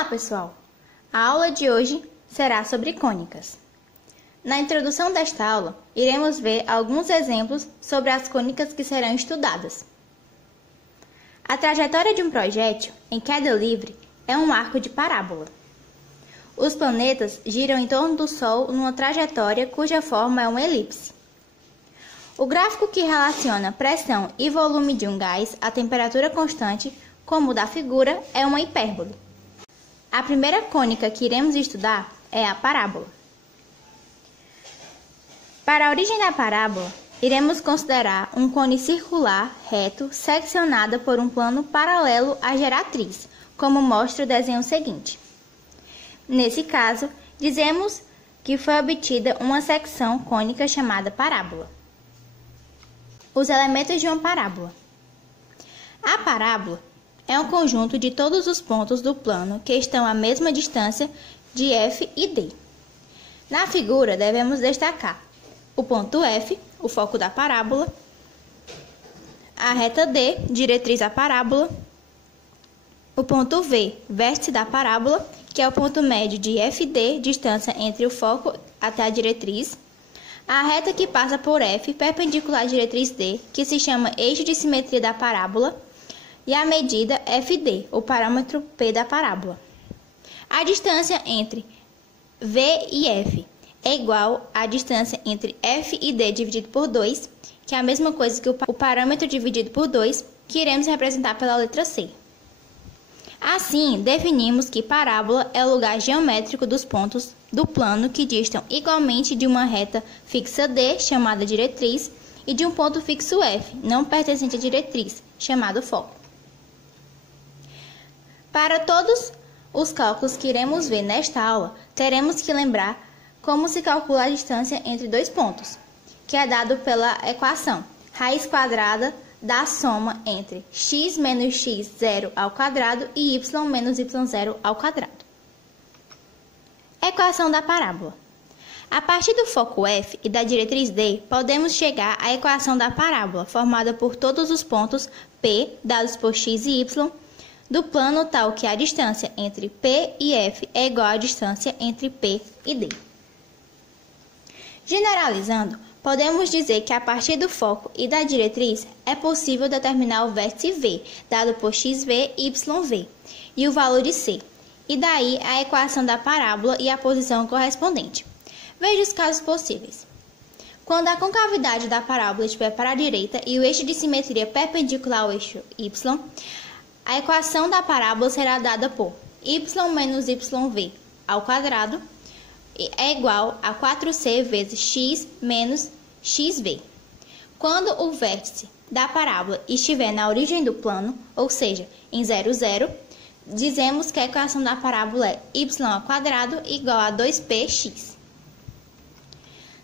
Olá, pessoal! A aula de hoje será sobre cônicas. Na introdução desta aula, iremos ver alguns exemplos sobre as cônicas que serão estudadas. A trajetória de um projétil em queda livre é um arco de parábola. Os planetas giram em torno do Sol numa trajetória cuja forma é uma elipse. O gráfico que relaciona pressão e volume de um gás a temperatura constante, como o da figura, é uma hipérbole. A primeira cônica que iremos estudar é a parábola. Para a origem da parábola, iremos considerar um cone circular reto seccionado por um plano paralelo à geratriz, como mostra o desenho seguinte. Nesse caso, dizemos que foi obtida uma secção cônica chamada parábola. Os elementos de uma parábola. A parábola é um conjunto de todos os pontos do plano que estão à mesma distância de F e D. Na figura, devemos destacar o ponto F, o foco da parábola, a reta D, diretriz da parábola, o ponto V, vértice da parábola, que é o ponto médio de FD, distância entre o foco até a diretriz, a reta que passa por F, perpendicular à diretriz D, que se chama eixo de simetria da parábola, e a medida FD, o parâmetro P da parábola. A distância entre V e F é igual à distância entre F e D dividido por 2, que é a mesma coisa que o parâmetro dividido por 2, que iremos representar pela letra C. Assim, definimos que parábola é o lugar geométrico dos pontos do plano que distam igualmente de uma reta fixa D, chamada diretriz, e de um ponto fixo F, não pertencente à diretriz, chamado foco. Para todos os cálculos que iremos ver nesta aula, teremos que lembrar como se calcula a distância entre dois pontos, que é dado pela equação raiz quadrada da soma entre x menos x0 ao quadrado e y menos y0 ao quadrado. Equação da parábola. A partir do foco F e da diretriz D, podemos chegar à equação da parábola, formada por todos os pontos P, dados por x e y, do plano tal que a distância entre P e F é igual à distância entre P e D. Generalizando, podemos dizer que a partir do foco e da diretriz é possível determinar o vértice V, dado por xv e yv, e o valor de C, e daí a equação da parábola e a posição correspondente. Veja os casos possíveis. Quando a concavidade da parábola estiver para a direita e o eixo de simetria perpendicular ao eixo y, a equação da parábola será dada por y menos yv ao quadrado é igual a 4c vezes x menos xv. Quando o vértice da parábola estiver na origem do plano, ou seja, em 0, 0, dizemos que a equação da parábola é y ao quadrado igual a 2px.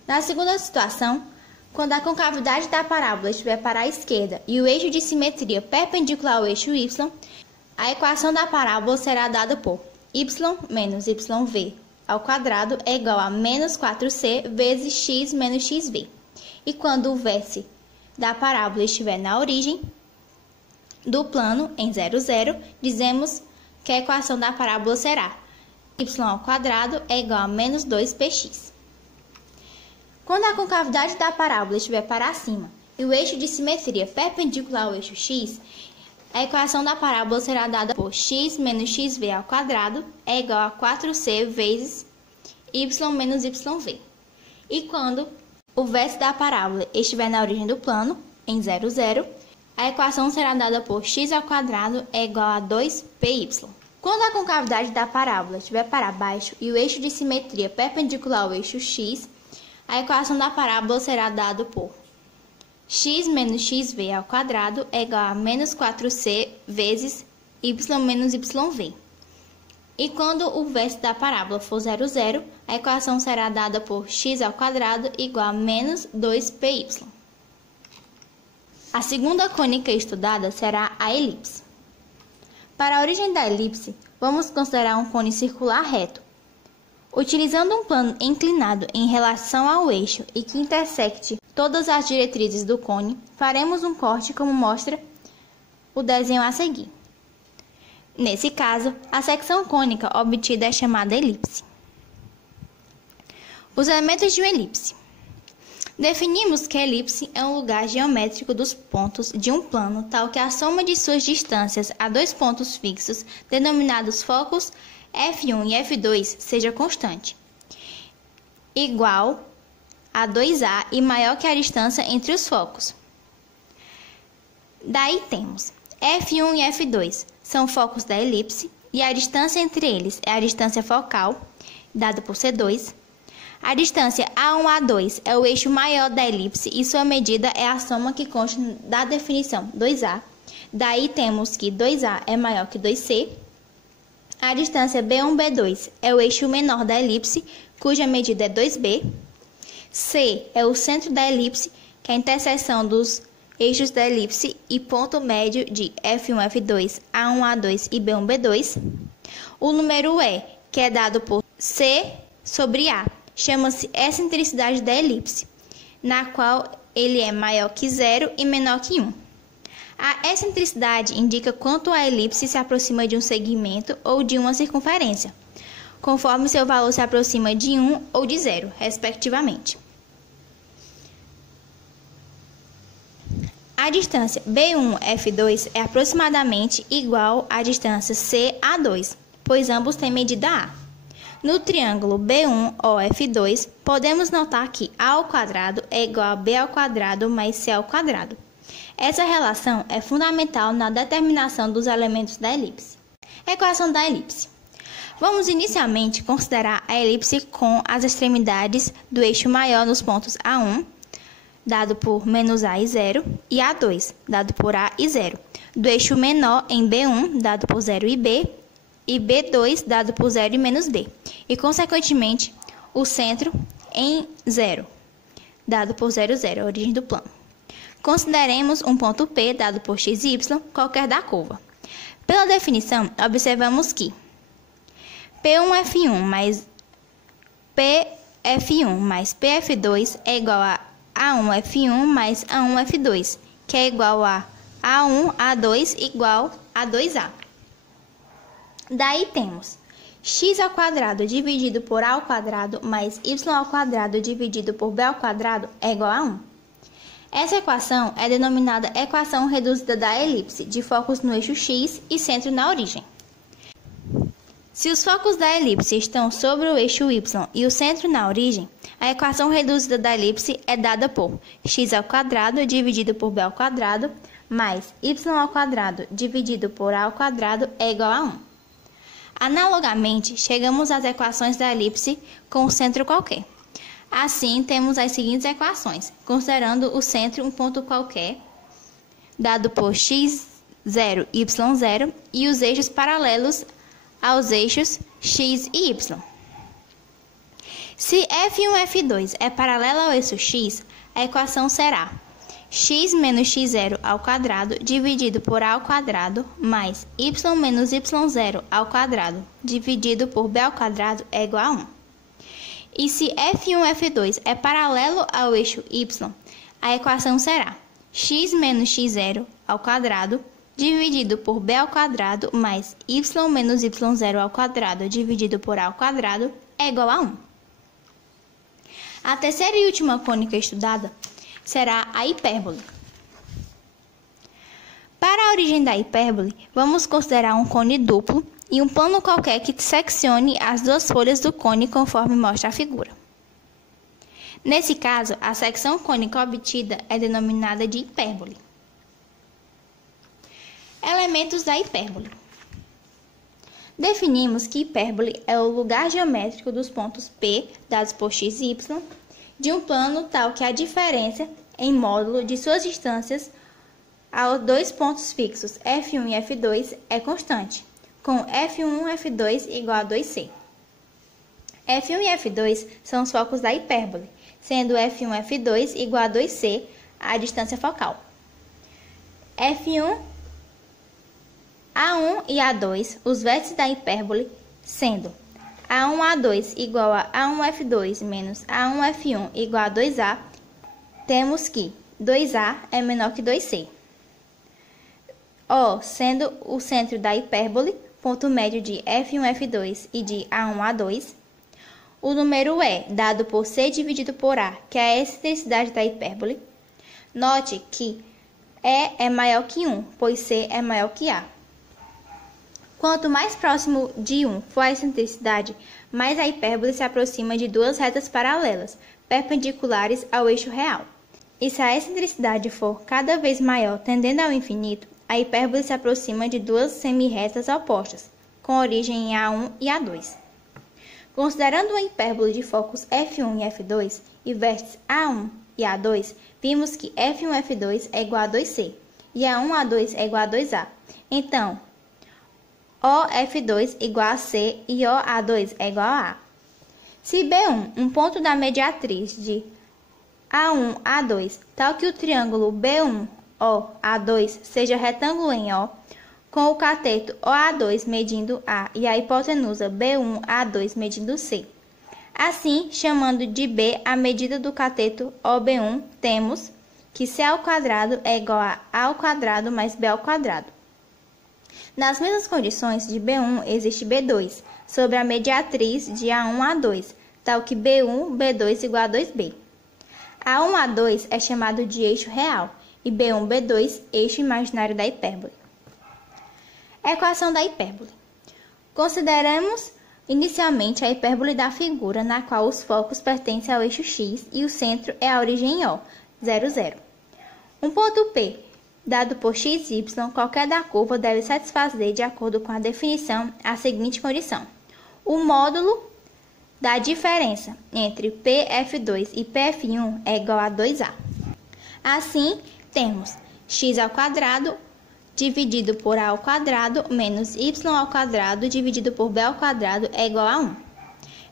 Na segunda situação, quando a concavidade da parábola estiver para a esquerda e o eixo de simetria perpendicular ao eixo y, a equação da parábola será dada por y menos yv ao quadrado é igual a menos 4c vezes x menos xv. E quando o vértice da parábola estiver na origem do plano, em 0, 0, dizemos que a equação da parábola será y ao quadrado é igual a menos 2px. Quando a concavidade da parábola estiver para cima e o eixo de simetria perpendicular ao eixo x, a equação da parábola será dada por x menos xv ao quadrado é igual a 4c vezes y menos yv. E quando o vértice da parábola estiver na origem do plano, em 0, 0, a equação será dada por x ao quadrado é igual a 2py. Quando a concavidade da parábola estiver para baixo e o eixo de simetria perpendicular ao eixo x, a equação da parábola será dada por x menos xv ao quadrado é igual a menos 4c vezes y menos yv. E quando o vértice da parábola for 0, 0, a equação será dada por x ao quadrado igual a menos 2py. A segunda cônica estudada será a elipse. Para a origem da elipse, vamos considerar um cone circular reto. Utilizando um plano inclinado em relação ao eixo e que intersecte todas as diretrizes do cone, faremos um corte como mostra o desenho a seguir. Nesse caso, a secção cônica obtida é chamada elipse. Os elementos de uma elipse. Definimos que a elipse é um lugar geométrico dos pontos de um plano tal que a soma de suas distâncias a dois pontos fixos, denominados focos F1 e F2, seja constante, igual a 2A e maior que a distância entre os focos. Daí temos F1 e F2 são focos da elipse e a distância entre eles é a distância focal, dada por C2. A distância A1-A2 é o eixo maior da elipse e sua medida é a soma que consta da definição 2A. Daí temos que 2A é maior que 2C. A distância B1-B2 é o eixo menor da elipse, cuja medida é 2B. C é o centro da elipse, que é a interseção dos eixos da elipse e ponto médio de F1-F2, A1-A2 e B1-B2. O número E, que é dado por C sobre A, chama-se excentricidade da elipse, na qual ele é maior que 0 e menor que 1. A excentricidade indica quanto a elipse se aproxima de um segmento ou de uma circunferência, conforme seu valor se aproxima de 1 ou de 0, respectivamente. A distância B1-F2 é aproximadamente igual à distância CA2, pois ambos têm medida A. No triângulo B1-OF2, podemos notar que A ao quadrado é igual a B ao quadrado mais C ao quadrado. Essa relação é fundamental na determinação dos elementos da elipse. Equação da elipse. Vamos inicialmente considerar a elipse com as extremidades do eixo maior nos pontos A1, dado por menos A e 0, e A2, dado por A e 0, do eixo menor em B1, dado por 0 e B, e B2, dado por 0 e menos B, e, consequentemente, o centro em 0, dado por 0, 0, a origem do plano. Consideremos um ponto P, dado por x e y, qualquer da curva. Pela definição, observamos que P1F1 mais PF1 mais PF2 é igual a A1F1 mais A1F2, que é igual a A1A2 igual a 2A. Daí temos x ao quadrado dividido por a ao quadrado mais y ao quadrado dividido por b ao quadrado é igual a 1. Essa equação é denominada equação reduzida da elipse, de focos no eixo x e centro na origem. Se os focos da elipse estão sobre o eixo y e o centro na origem, a equação reduzida da elipse é dada por x ao quadrado dividido por b ao quadrado mais y ao quadrado dividido por a ao quadrado é igual a 1. Analogamente, chegamos às equações da elipse com um centro qualquer. Assim, temos as seguintes equações, considerando o centro um ponto qualquer, dado por x0, y0, e os eixos paralelos aos eixos x e y. Se F1 e F2 é paralelo ao eixo x, a equação será x menos x0 ao quadrado dividido por a ao quadrado mais y menos y0 ao quadrado dividido por b ao quadrado é igual a 1. E se F1 e F2 é paralelo ao eixo y, a equação será x menos x0 ao quadrado dividido por b ao quadrado mais y menos y0 ao quadrado dividido por a ao quadrado é igual a 1. A terceira e última cônica estudada será a hipérbole. Para a origem da hipérbole, vamos considerar um cone duplo e um plano qualquer que seccione as duas folhas do cone conforme mostra a figura. Nesse caso, a secção cônica obtida é denominada de hipérbole. Elementos da hipérbole. Definimos que hipérbole é o lugar geométrico dos pontos P, dados por x e y, de um plano tal que a diferença em módulo de suas distâncias aos dois pontos fixos F1 e F2 é constante, com F1 e F2 igual a 2C. F1 e F2 são os focos da hipérbole, sendo F1 e F2 igual a 2C, a distância focal. F1, A1 e A2, os vértices da hipérbole, sendo A1A2 igual a A1F2 menos A1F1 igual a 2A, temos que 2A é menor que 2C. O sendo o centro da hipérbole, ponto médio de F1, F2 e de A1, A2. O número E, dado por C dividido por A, que é a excentricidade da hipérbole. Note que E é maior que 1, pois C é maior que A. Quanto mais próximo de 1 for a excentricidade, mais a hipérbole se aproxima de duas retas paralelas, perpendiculares ao eixo real. E se a excentricidade for cada vez maior, tendendo ao infinito, a hipérbole se aproxima de duas semirretas opostas, com origem em A1 e A2. Considerando uma hipérbole de focos F1 e F2 e vértices A1 e A2, vimos que F1, F2 é igual a 2C e A1, A2 é igual a 2A. Então, OF2 igual a C e OA2 é igual a A. Se B1, um ponto da mediatriz de A1, A2, tal que o triângulo B1, OA2 seja retângulo em O, com o cateto OA2 medindo A e a hipotenusa B1, A2 medindo C. Assim, chamando de B a medida do cateto OB1, temos que C ao quadrado é igual a ao quadrado mais B ao quadrado. Nas mesmas condições de B1 existe B2, sobre a mediatriz de A1, A2, tal que B1, B2 igual a 2B. A1, A2 é chamado de eixo real e B1, B2 eixo imaginário da hipérbole. Equação da hipérbole. Consideremos inicialmente a hipérbole da figura, na qual os focos pertencem ao eixo x e o centro é a origem O, 0, 0. Um ponto P, dado por x e y, qualquer da curva deve satisfazer, de acordo com a definição, a seguinte condição. O módulo da diferença entre PF2 e PF1 é igual a 2A. Assim, temos x ao quadrado dividido por A ao quadrado menos y ao quadrado dividido por B ao quadrado é igual a 1.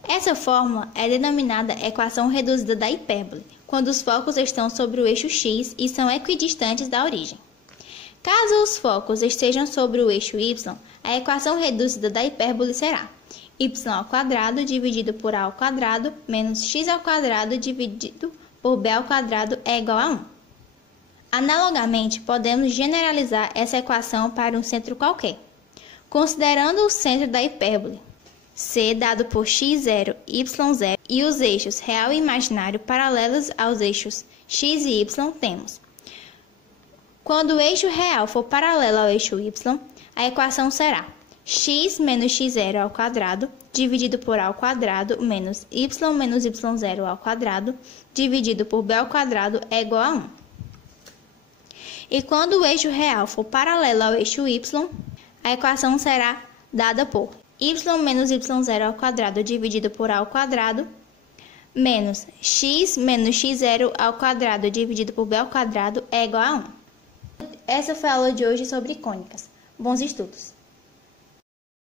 Essa fórmula é denominada equação reduzida da hipérbole, quando os focos estão sobre o eixo x e são equidistantes da origem. Caso os focos estejam sobre o eixo y, a equação reduzida da hipérbole será y ao quadrado dividido por A ao quadrado menos x ao quadrado dividido por B ao quadrado é igual a 1. Analogamente, podemos generalizar essa equação para um centro qualquer. Considerando o centro da hipérbole, C dado por x0, y0 e os eixos real e imaginário paralelos aos eixos x e y, temos. Quando o eixo real for paralelo ao eixo y, a equação será x menos x0 ao quadrado dividido por A ao quadrado menos y0 ao quadrado dividido por B ao quadrado é igual a 1. E quando o eixo real for paralelo ao eixo y, a equação será dada por y menos y0 ao quadrado dividido por A ao quadrado menos x0 ao quadrado dividido por B ao quadrado é igual a 1. Essa foi a aula de hoje sobre cônicas. Bons estudos!